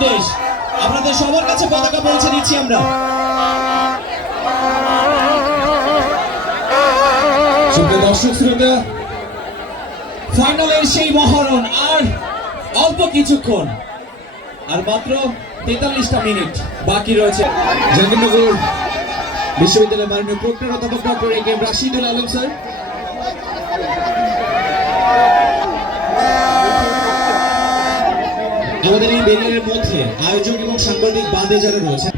বাংলাদেশ। আপনাদের সবার কাছে পতাকা পৌঁছে দিচ্ছি আমরা। দর্শক শ্রোতা, ফাইনালের সেই মহরণ আর অল্প কিছুক্ষণ, আর মাত্র 43টা মিনিট বাকি রয়েছে। জাহাঙ্গীরনগর বিশ্ববিদ্যালয়ের মাননীয় প্রক্টর অধ্যাপক doctor A K M Rashidul Alam sir. আমাদের এই ব্যারিয়ারের মধ্যে আয়োজক এবং সাংবাদিক বাদে যারা রয়েছে